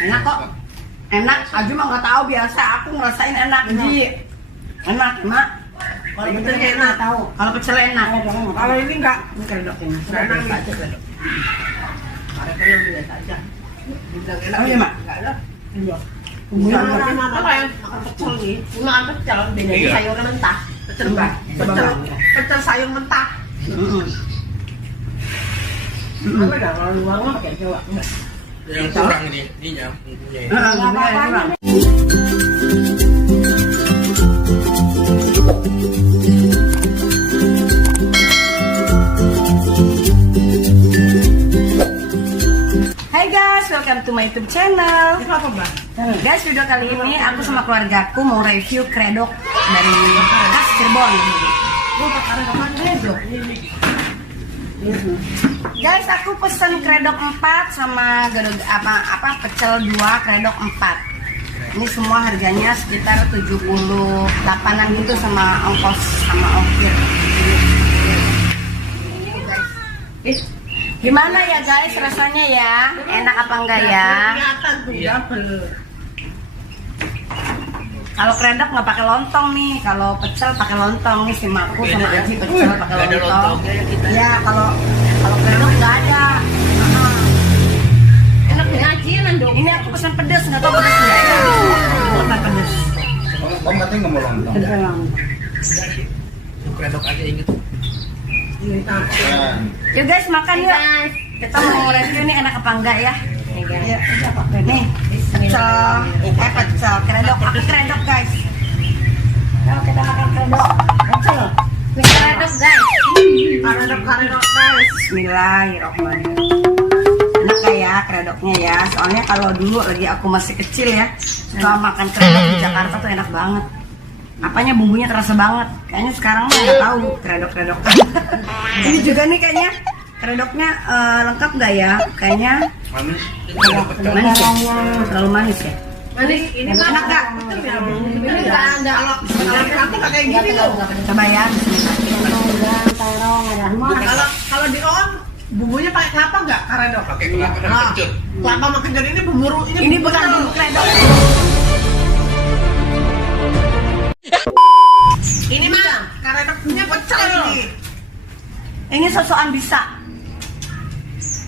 Enak kok. Enak. Aju mah nggak tahu biasa. Aku ngerasain enak Ji. Enak emak. Kalau pecelnya enak tahu. Kalau pecel enak. Kalau ini enggak. Ini kredok ini. Enak aja kredok. Ada yang biasa aja. Oh iya mak. Enggak ada. Iya. Apa yang makan pecel nih? Makan pecel bedanya sayuran mentah. Pecel enggak? Pecel sayur mentah. Apa dah kalau luar mah pakai Jawa enggak? Yang kurang ini bumbunya. Kurang. Hai guys, welcome to my YouTube channel. Guys, video kali ini aku sama keluargaku mau review kredok dari khas Cirebon. Guys, aku pesen kredok 4 sama pecel 2, kredok 4. Ini semua harganya sekitar 78-an gitu sama ongkos sama ongkir. Gimana ya guys rasanya ya? Enak apa enggak ya? Kalau kredok nggak pakai lontong nih, kalau pecel pakai lontong nih, si Makku sama Aji pecel pakai lontong. Ya kalau kredok nggak ada. Enak nih Aji nandung. Ini aku pesan pedas, nggak tahu pedas nggak ya? Bukan pedas. Om katanya nggak mau lontong. Kredok aja inget. Yuk guys makan yuk. Kita mau review nih enak apa enggak ya? Ya, nih pecel kredok, aku kredok guys. Kalau kita makan kredok, pecel. Kredok guys. Kredok guys. Bismillahirrohmanirrohim. Enak ya kredoknya ya. Soalnya kalau dulu lagi aku masih kecil ya, suka makan kredok di Jakarta tuh enak banget. Apanya bumbunya terasa banget. Kayaknya sekarang mah nggak tahu kredok. Ini juga nih kayaknya kredoknya lengkap nggak ya? Kayaknya Manis. manis ya? Terlalu manis ya? Manis, ini mah enak nggak? ini nggak ada. Kalau kayak gini loh. Coba ya. Kalau di on bumbunya pakai kelapa nggak? Karedok. Pakai kelapa dan kecut. Kelapa sama kecut ini bumbu Ini bukan bumbu kredok. Ini mah karedoknya pecel ini. Ini sosokan bisa.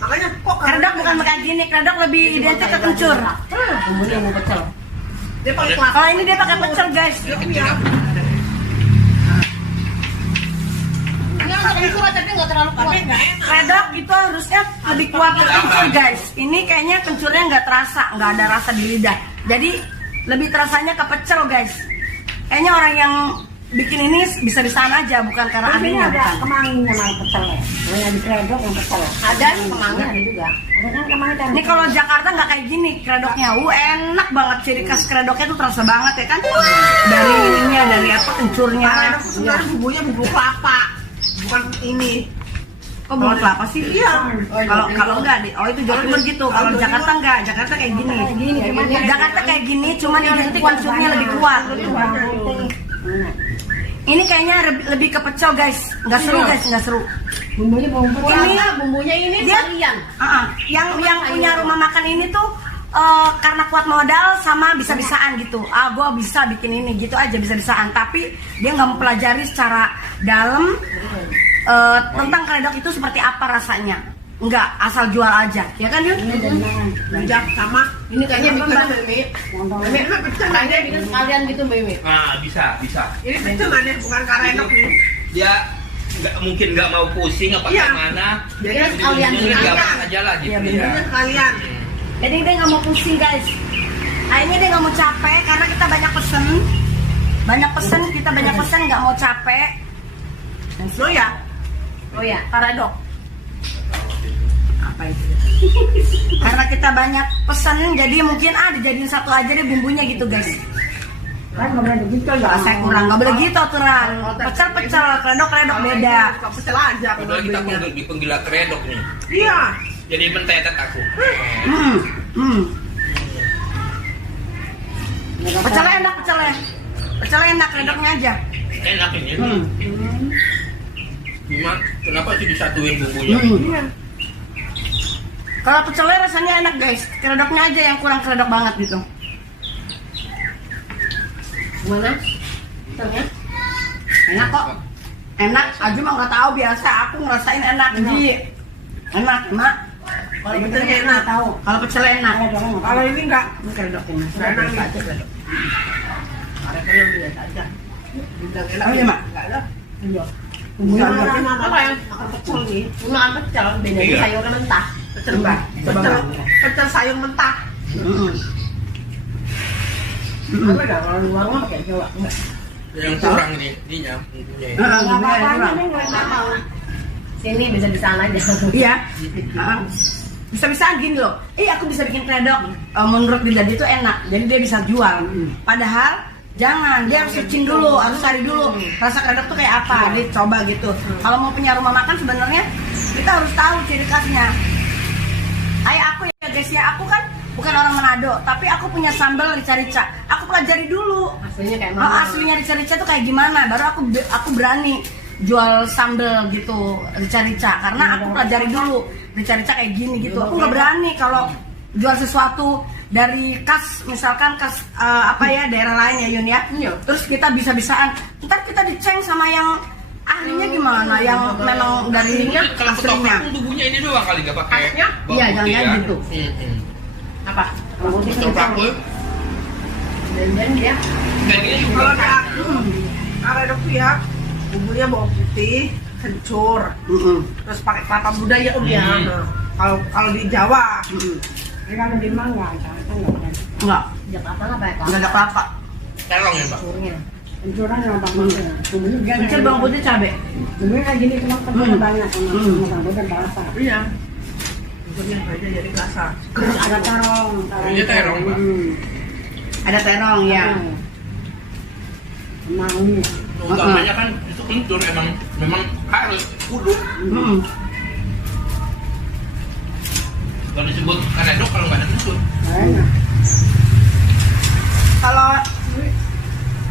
Makanya kok Kredok bukan makan gini, kredok lebih identik ke kencur. Bumbunya mau pecel. dia pakai kelapa. Kalau ini dia pakai pecel guys. Iya. Ini untuk kencur tapi nggak terlalu kuat. Tapi nggak enak. Kredok itu harusnya lebih kuat ke kencur guys. Ini kayaknya kencurnya nggak terasa, nggak ada rasa di lidah. Jadi lebih terasanya ke pecel guys. Kayaknya orang yang bikin ini bisa-bisaan aja, bukan karena ahlinya. Bukan. Kemanginya malah pecel ya. Yang di kredok yang pecel. Ada kemangnya ada juga. Ada kan kemangi kan. Ini kalau Jakarta nggak kayak gini kredoknya. Enak banget, ciri khas kredoknya tuh terasa banget ya kan. Dari ininya, dari apa kencurnya. Karedok itu sebenarnya bumbunya bumbu kelapa, bukan ini. Kok bumbu kelapa sih? Iya. Kalau enggak deh. Oh itu Jawa Timur gitu. Kalau Jakarta enggak. Jakarta kayak gini. Jakarta kayak gini, cuman identik kencurnya lebih kuat. Ini kayaknya lebih ke pecel guys. Nggak seru guys, nggak seru. Bumbunya bumbu Ini Bumbunya ini dia kalian. yang punya rumah makan ini tuh karena kuat modal sama bisa-bisaan gitu. Gua bisa bikin ini gitu aja bisa-bisaan. Tapi dia nggak mempelajari secara dalam tentang kredok itu seperti apa rasanya. Enggak, asal jual aja. Ya kan Yun? Bijak sama. Ini kayaknya bikin Mimi. Mimi mah pecel Kayaknya aja. bikin sekalian gitu Mimi. Nah, bisa. Ini pecel aja, bukan karedok nih. Dia mungkin nggak mau pusing apa Iya. gimana. Jadi sekalian gampang aja lah gitu ya. Bumbunya sekalian. Jadi dia nggak mau pusing guys. Akhirnya dia nggak mau capek karena kita banyak pesen. Kita banyak pesen nggak mau capek. So ya. Oh ya, kredok. Apa itu? Karena kita banyak pesen, jadi mungkin dijadiin satu aja deh bumbunya gitu guys. Kan nggak boleh begitu ya. Saya kurang, nggak boleh gitu aturan. Pecel, kredok beda. Kok pecel aja Udah kita bumbunya. di penggila kredok nih. Iya. Jadi mentetet aku. Pecelnya enak, pecelnya enak, kredoknya aja. Enak ini. Cuma kenapa sih disatuin bumbunya? Iya. Kalau pecelnya rasanya enak guys, keredoknya aja yang kurang keredok banget gitu. Gimana? Pecelnya? Enak kok. Enak, Aju mah nggak tahu biasa. Aku ngerasain enak. Jadi enak, Mak. Kalau pecelnya enak tahu. Kalau pecelnya enak. Kalau ini enggak. Ini keredoknya. Enggak enak Biasa nih. aja keredok. Ada yang biasa aja. Bilang enak. Oh, iya, Mak? Enggak ada. Iya. Enggak ada apa yang makan pecel nih. Makan pecel, bedanya Iya. sayurnya mentah. Pecel mbak. Pecel sayur mentah. Apa dah kalau luar mah pakai Jawa enggak. Yang kurang nih, ininya, bumbunya ya. Nggak apa-apa, ini nggak mau. Sini bisa-bisaan aja. Iya. Bisa-bisaan gini loh. Aku bisa bikin keredok. Menurut Dinda itu enak. Jadi dia bisa jual. Padahal jangan, dia harus searching dulu, harus cari dulu rasa keredok tuh kayak apa. Dia coba gitu. Kalau mau punya rumah makan sebenarnya kita harus tahu ciri khasnya. Kayak aku ya guys ya, aku kan bukan orang Manado, tapi aku punya sambal rica-rica. Aku pelajari dulu. Aslinya kayak mana? Aslinya rica-rica tuh kayak gimana. Baru aku berani jual sambal gitu rica-rica karena aku pelajari dulu rica-rica kayak gini gitu. Aku nggak berani kalau jual sesuatu dari khas, misalkan khas apa ya daerah lain ya Yun ya. Terus kita bisa-bisaan ntar kita diceng sama yang ahlinya gimana, yang memang dari Kalau aslinya. ketoprak bumbunya ini doang kali nggak pakai. Khasnya? bawang Iya, putih jangan-jangan ya. gitu. Apa? Ketoprak tuh Dan dia kayak gini juga. Kalau dia karedok tuh ya bumbunya bawang putih, kencur, terus pakai kelapa muda ya Om ya. Nah, kalau di Jawa, ini kan di mangga, kan nggak ada. Enggak, Jak apa nggak pakai enggak ada kelapa. Terong ya, Mbak. Kurnya. Pencuran yang apa mangga. Bumbunya juga Kecil bawang putih cabe. bumbunya kayak gini cuma pencuran banyak sama bawang putih berasa. iya. Bumbunya aja jadi rasa. Terus ada terong. Ini terong, Mbak. Ada terong ya. Sama ini. Utamanya kan itu kencur memang harus kudu. Kalau disebut karedok kalau nggak ada kencur. Enak.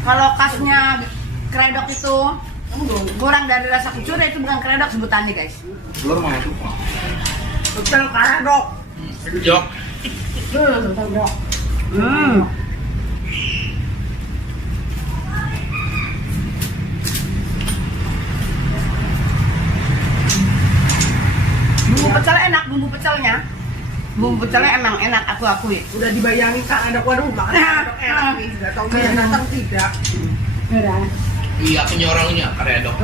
Kalau khasnya keredok itu kurang dari rasa kencur, itu bukan keredok sebutannya guys. Telur mana tuh? Pecel karedok. Jok. Betul dok. Bumbu pecelnya enak, bumbu pecelnya. Bumbu pecelnya emang enak, aku akui. Udah dibayangin karedok, waduh makan karedok enak nih. Nggak tahu dia datang tidak. Merah. Iya punya orangnya karedok.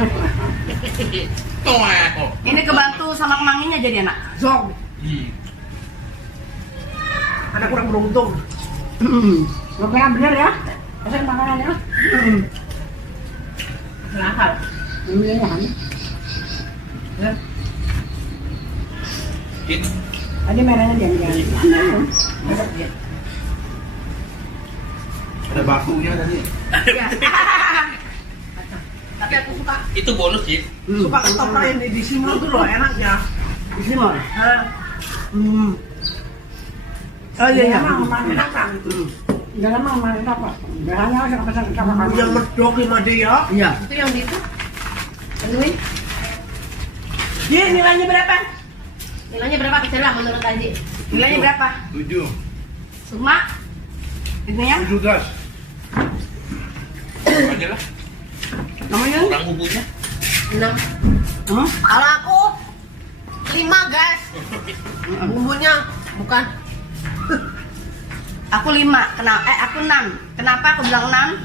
Tuh oh. Ini kebantu sama kemanginya jadi enak. Zong. Ada kurang beruntung. Pokoknya bener ya. Pesan makanannya. Kenapa? Ini kan. Gitu. Tadi merahnya diam-diam. Ada baksonya tadi. Tapi aku suka Itu bonus sih. suka ketoprak yang di Simon tuh loh enaknya. Di sini mau. Oh iya iya. Enak. Udah lama kemarin apa? Biasanya saya pesan sama kamu. Yang medok lima dia. Iya. Itu yang di itu? Aduin. Ji, nilainya berapa? Nilainya berapa pecelnya menurut Aji? Nilainya berapa? 7. Cuma ininya 7 gas. Aja lah. namanya Kurang bumbunya. 6. Kalau aku 5 guys. Bumbunya bukan. Aku 5, aku 6. Kenapa aku bilang 6?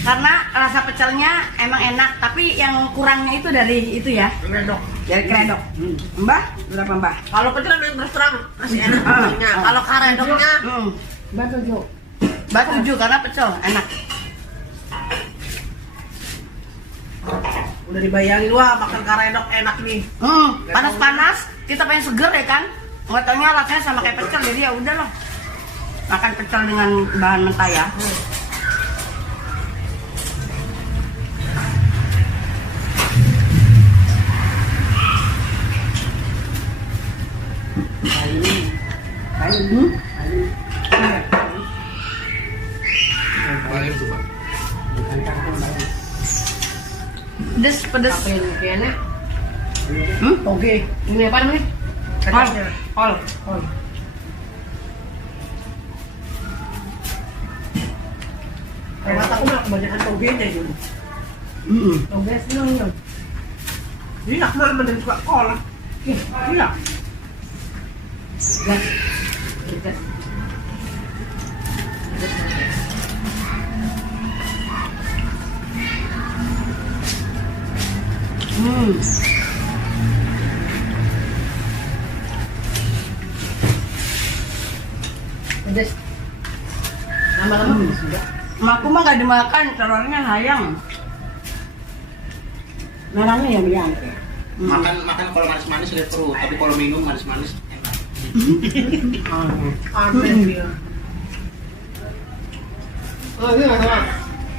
Karena rasa pecelnya emang enak, tapi yang kurangnya itu dari itu ya, Karedok. dari keredok. Mbah, berapa Mbah? Kalau pecel memang terus terang masih enak bumbunya. Kalau karedoknya Batu Jo. Mbah 7 karena pecel enak. udah dibayangin wah makan karedok enak nih. Panas-panas, kita pengen seger ya kan? Nggak taunya rasanya sama kayak pecel, jadi ya udah loh. Makan pecel dengan bahan mentah ya. Paling suka. Pedes, pedes. Apa yang kayaknya? Oke. Ini apa namanya? Kacangnya. Kol. Kalau aku mah kebanyakan togenya dulu. Toge seneng yun. Iya, mama dan suka kol. Iya. Gas. Gas. Pedes. Lama-lama pedes juga. Aku mah gak dimakan, telurnya hayang. Merahnya ya biang. Makan kalau manis-manis lihat perut, tapi kalau minum manis-manis enak. Aneh dia. Oh, iya, iya.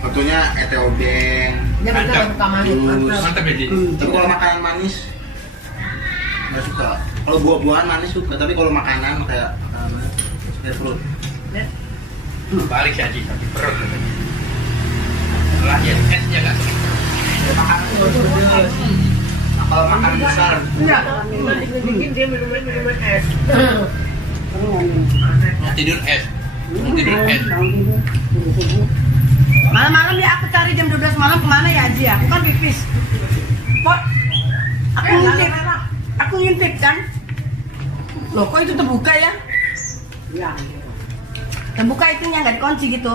Contohnya ete obeng, Dia betul suka manis. Mantap ya, Ji? tapi kalau makanan manis nggak suka. Kalau buah-buahan manis suka, tapi kalau makanan kayak lihat perut. Balik ya, Ji. Tapi perut. Lah, ya esnya nggak suka. Kalau makan besar, Iya, bikin dia minuman es. Tidur es. Tidur es. Malam-malam ya aku cari jam 12 malam kemana ya Aji ya? Aku kan pipis. Kok aku ngintip? Aku ngintip kan? Loh kok itu terbuka ya? Iya. Terbuka itunya nggak dikunci gitu.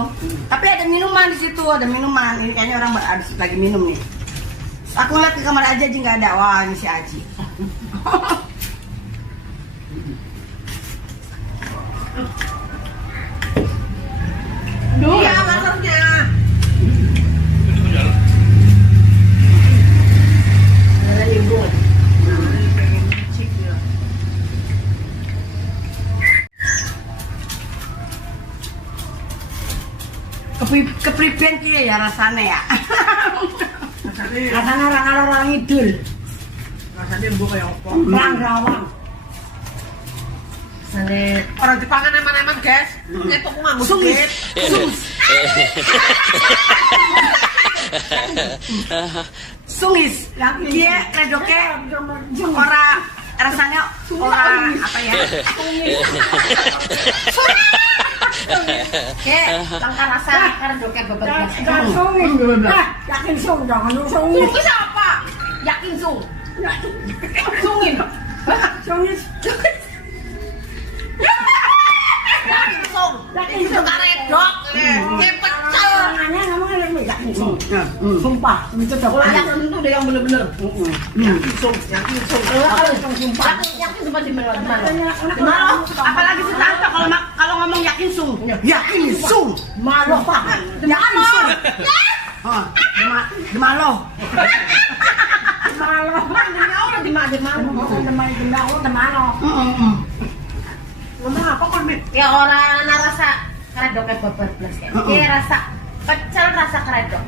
Tapi ada minuman di situ, ada minuman. Ini kayaknya orang lagi minum nih. Aku lihat ke kamar Aji nggak ada. Wah ini si Aji. Iya, masalahnya. Itu jalan. Ada lingkungan. Cik dia. Kepriben kia ya rasanya ya. Rasanya orang-orang idul. Rasanya gue kayak apa? Perang rawang. Sana Orang Jepang kan eman-eman guys. Itu aku nggak Sungis, sungis. Sungis. Dia redoknya ora rasanya ora apa ya? kayak langkah rasa kardoknya beberapa. Jangan sungin. Yakin sung, jangan lu sungin. Itu siapa? Yakin sung. Sungin. Sungin. Yakin sung. Yakin Itu sung. karedok. Kayak pecel. Tangannya ngomongnya lebih yakin sung. Sumpah, itu dah. Yakin itu udah yang bener-bener. Yakin sung. Yakin sempat di mana? Apalagi si Tante kalau ngomong yakin sung. Yakin sung. Malu pak. Yakin sung. Oh, demalo. Malu. Ngomong apa kon mit? Ya orang rasa karedoknya beberapa kayak. Dia rasa pecel rasa karedok.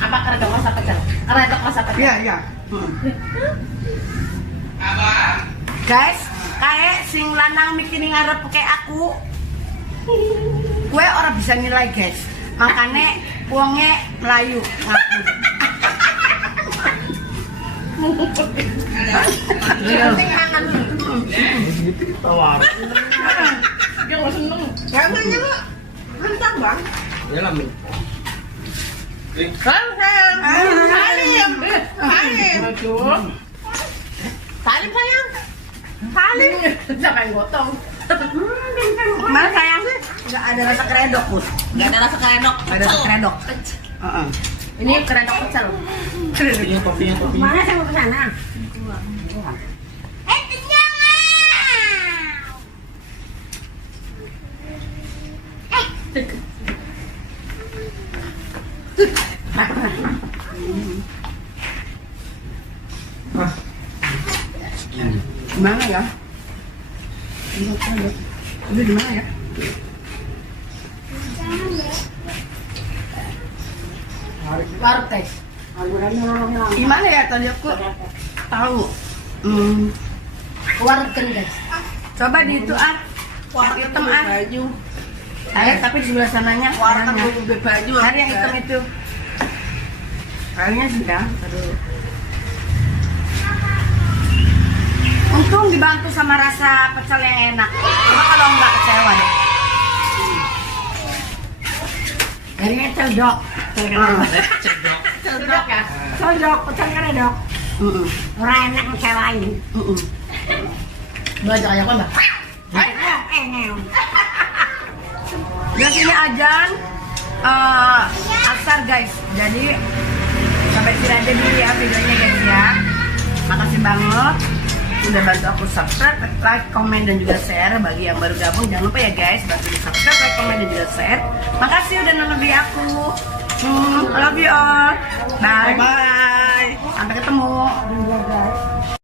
Apa karedok rasa pecel? Karedok rasa pecel. Iya, iya. Guys, kayak sing lanang mikirin ngarep kayak aku. Gue orang bisa nilai guys. Makanya uangnya Melayu ngaku. Penting mangan. Dia nggak seneng. Kayaknya lu rentang bang. ya lah min. Kan sayang. Salim. Salim. Salim sayang. Salim. Siapa yang gotong? Mana sayang? Gak ada rasa keredok pun. Gak ada rasa karedok. Gak ada rasa keredok. Ini karedok pecel. Topinya. Mana saya mau ke sana? Gimana ya? Udah di mana ya? Warung guys. Gimana ya tadi aku tahu. Warung kan guys. Coba di itu yang hitam Baju. Ada tapi di sebelah sananya Warteg warnanya. gue baju. Cari yang hitam itu. Kayaknya sudah. Aduh. Untung dibantu sama rasa pecel yang enak. Coba kalau nggak kecewa deh. Jadinya celdok. Celdok ya. Celdok, pecel keredok. Orang enak ngecewain. Lu ajak-ajak apa? Di sini ajan asar guys. Jadi sampai sini aja dulu ya videonya guys ya. Makasih banget udah bantu aku subscribe, like, komen dan juga share. Bagi yang baru gabung jangan lupa ya guys, bantu di subscribe, like, komen dan juga share. Makasih udah nonton video aku. I love you all. Bye. Bye. Sampai ketemu. Juga guys.